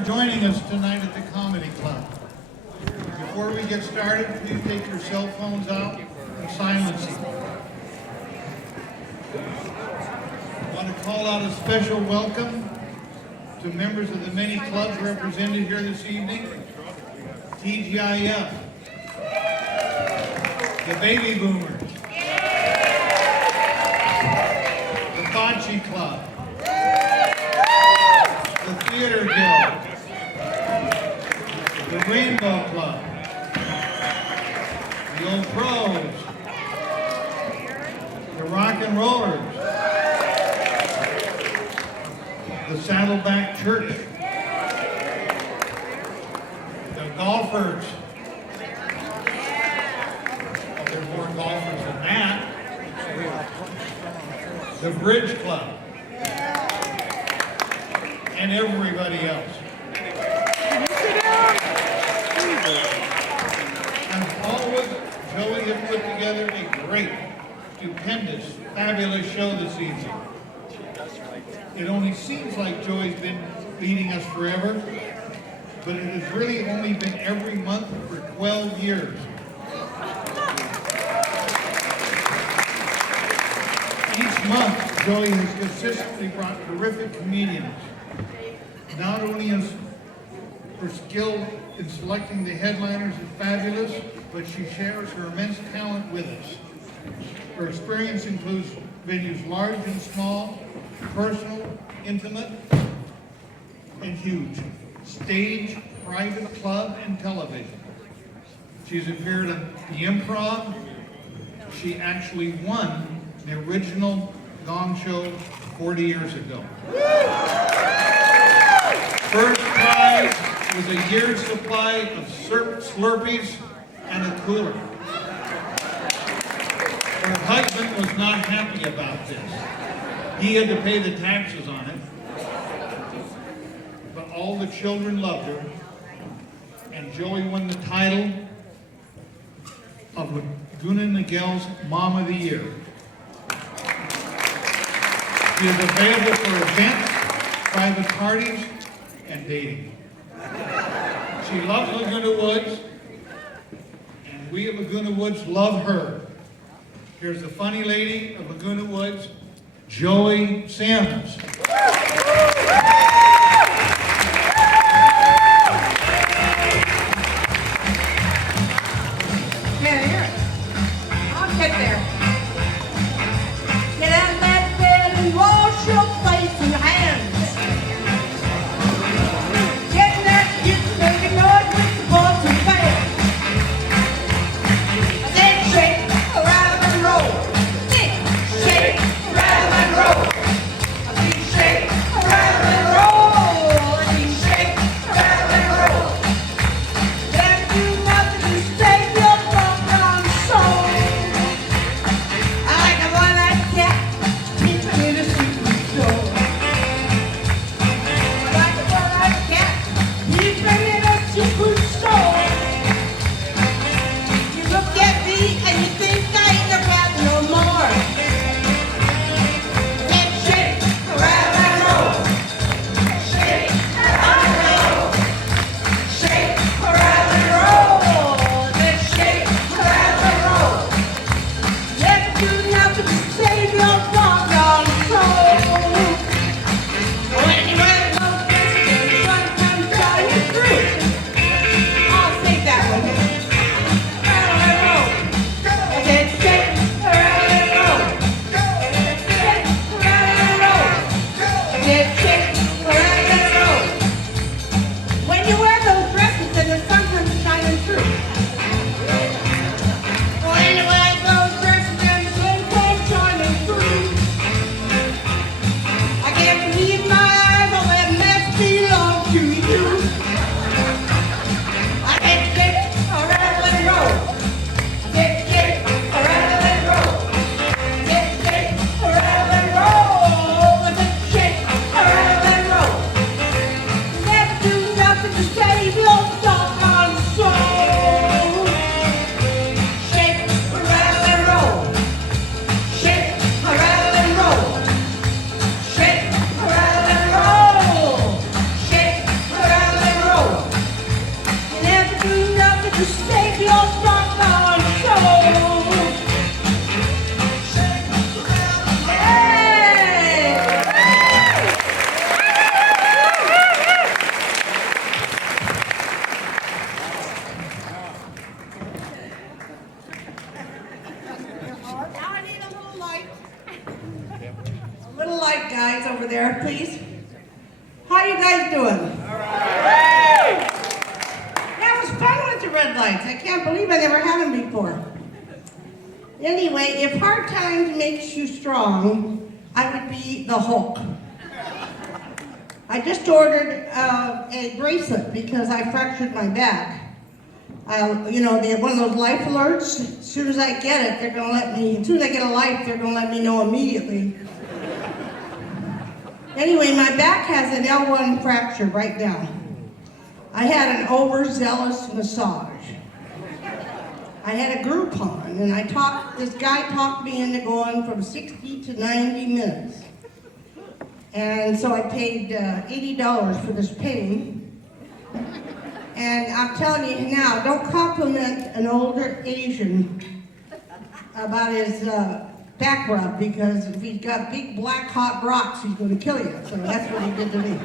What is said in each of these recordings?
for joining us tonight at the Comedy Club. Before we get started, please take your cell phones out and silence them. I want to call out a special welcome to members of the many clubs represented here this evening. TGIF, the Baby Boomers, the Bocce Club, the Theater Guild, the Rainbow Club, the Old Pros, the Rock and Rollers, the Saddleback Church, the Golfers. Oh, there are more golfers than that. The Bridge Club, and everybody else. And always, Joey has put together a great, stupendous, fabulous show this evening. It only seems like Joey's been leading us forever, but it has really only been every month for 12 years. Each month, Joey has consistently brought terrific comedians, not only for skill in selecting the headliners is fabulous, but she shares her immense talent with us. Her experience includes venues large and small, personal, intimate, and huge, stage, private, club, and television. She's appeared on the Improv. She actually won the original Gong Show 40 years ago. First prize was a year's supply of Slurpees and a cooler. Her husband was not happy about this. He had to pay the taxes on it. But all the children loved her, and Joey won the title of Laguna Niguel's Mom of the Year. She is available for events, private parties, and dating. She loves Laguna Woods, and we at Laguna Woods love her. Here's the funny lady of Laguna Woods, Joey Sims. Can't hear it. I'll get there. Get out of that bed and wash your face and hands. Get in that kitchen making noise with the pots and pans. Then shake, rattle and roll. Then shake, rattle and roll. Then shake, rattle and roll. light, guys, over there, please. How you guys doing? That was fun with the red lights. I can't believe I never had them before. Anyway, if hard times makes you strong, I would be the Hulk. I just ordered a bracelet because I fractured my back. You know, they have one of those life alerts. As soon as I get it, they're gonna let me, as soon as I get a life, they're gonna let me know immediately. Anyway, my back has an L1 fracture right now. I had an overzealous massage. I had a Groupon, and this guy talked me into going from 60 to 90 minutes. And so I paid $80 for this pain. And I'm telling you now, don't compliment an older Asian about his back rub, because if he's got big black hot rocks, he's going to kill you. So that's what he did to me.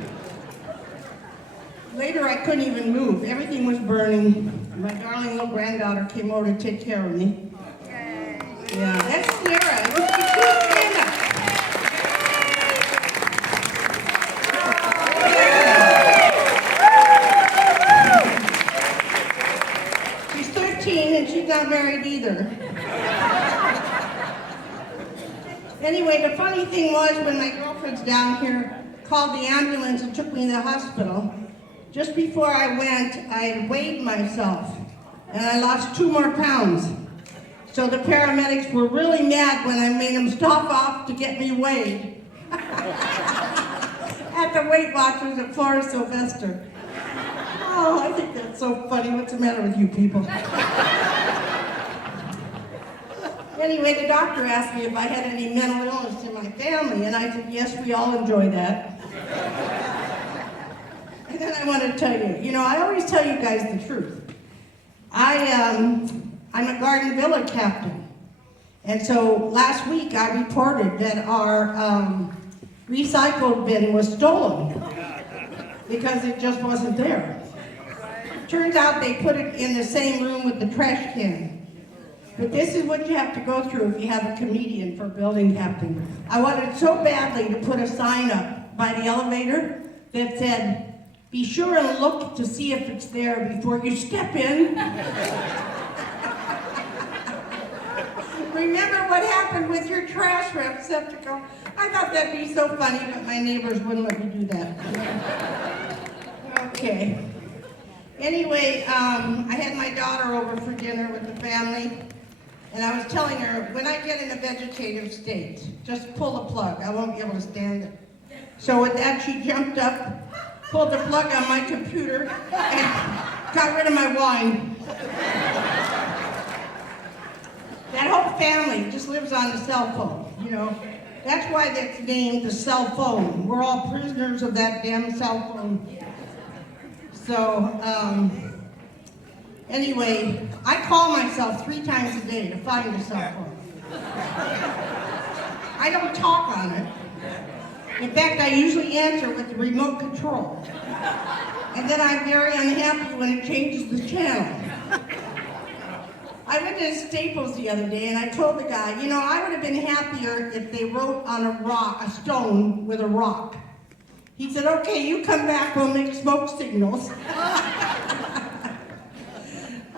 Later, I couldn't even move. Everything was burning. My darling little granddaughter came over to take care of me. Yeah, that's Sarah. Stand up. She's 13 and she's not married either. Anyway, the funny thing was when my girlfriend's down here called the ambulance and took me to the hospital, just before I went, I had weighed myself and I lost 2 more pounds. So the paramedics were really mad when I made them stop off to get me weighed at the Weight Watchers at Forest Sylvester. Oh, I think that's so funny. What's the matter with you people? Anyway, the doctor asked me if I had any mental illness in my family, and I said, yes, we all enjoy that. And then I want to tell you, you know, I always tell you guys the truth. I'm a Garden Villa captain. And so last week I reported that our recycled bin was stolen because it just wasn't there. Turns out they put it in the same room with the trash can. But this is what you have to go through if you have a comedian for building captain. I wanted so badly to put a sign up by the elevator that said, be sure and look to see if it's there before you step in. Remember what happened with your trash receptacle? I thought that'd be so funny, but my neighbors wouldn't let me do that. Okay. Anyway, I had my daughter over for dinner with the family, and I was telling her, when I get in a vegetative state, just pull the plug. I won't be able to stand it. So with that, she jumped up, pulled the plug on my computer, and got rid of my wine. That whole family just lives on the cell phone, you know. That's why that's named the cell phone. We're all prisoners of that damn cell phone. So, anyway, I call myself 3 times a day to find a cell phone. I don't talk on it. In fact, I usually answer with the remote control. And then I'm very unhappy when it changes the channel. I went to Staples the other day and I told the guy, you know, I would have been happier if they wrote on a stone with a rock. He said, okay, you come back, we'll make smoke signals.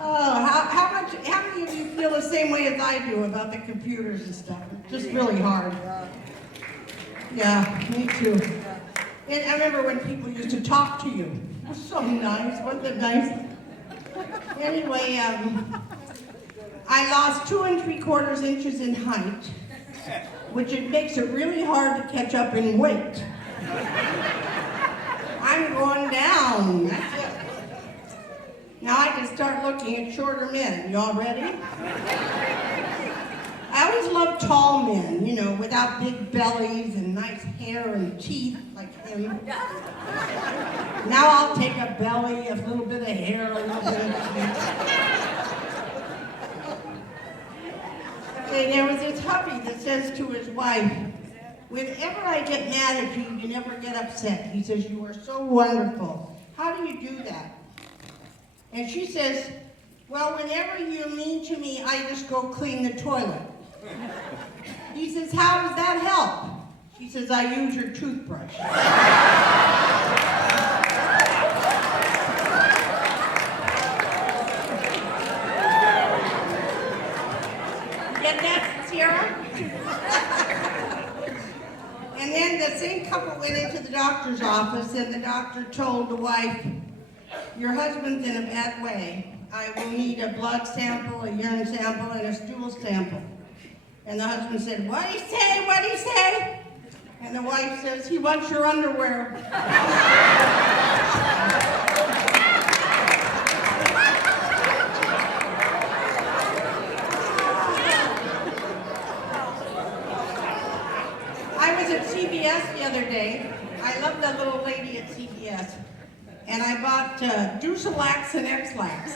Oh, how many of you feel the same way as I do about the computers and stuff? It's just really hard. Yeah, me too. And I remember when people used to talk to you. It was so nice, wasn't it nice? Anyway, I lost 2 3/4 inches in height, which it makes it really hard to catch up in weight. I'm going down, that's it. Now I can start looking at shorter men. You all ready? I always loved tall men, you know, without big bellies and nice hair and teeth like him. Now I'll take a belly, a little bit of hair, a little bit of teeth. Okay, there was this hubby that says to his wife, whenever I get mad at you, you never get upset. He says, you are so wonderful. How do you do that? And she says, well, whenever you're mean to me, I just go clean the toilet. He says, how does that help? She She says, I use your toothbrush. Get that, Sierra? And then the same couple went into the doctor's office, and the doctor told the wife, your husband's in a bad way. I will need a blood sample, a urine sample, and a stool sample. And the husband said, what'd he say, what'd he say? And the wife says, he wants your underwear. I was at CVS the other day. I love that little lady at CVS. And I bought Duselax and X-Lax.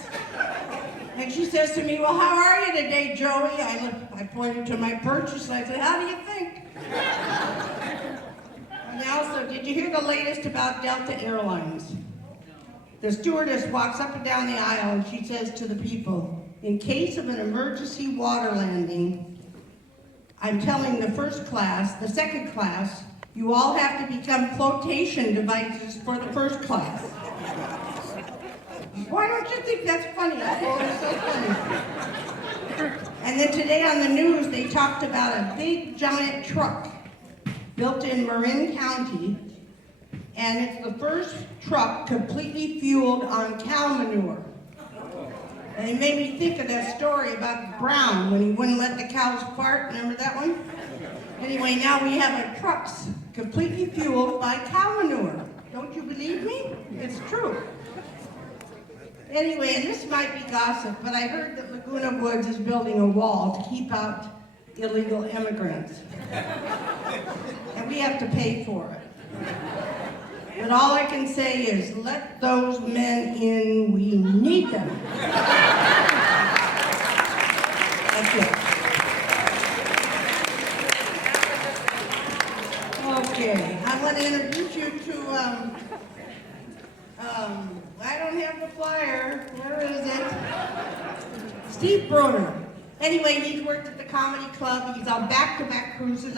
And she says to me, well, how are you today, Joey? I pointed to my purchase and I said, how do you think? And also, did you hear the latest about Delta Airlines? The stewardess walks up and down the aisle and she says to the people, in case of an emergency water landing, I'm telling the first class, the second class, you all have to become flotation devices for the first class. Why don't you think that's funny? Oh, it's so funny. And then today on the news, they talked about a big, giant truck built in Marin County, and it's the first truck completely fueled on cow manure. And it made me think of that story about Brown when he wouldn't let the cows fart. Remember that one? Anyway, now we have trucks completely fueled by cow manure. Don't you believe me? It's true. Anyway, and this might be gossip, but I heard that Laguna Woods is building a wall to keep out illegal immigrants. And we have to pay for it. But all I can say is, let those men in, we need them. That's it. Okay, I want to introduce you to, I don't have the flyer. Where is it? Steve Broder. Anyway, he's worked at the Comedy Club. He's on back-to-back cruises.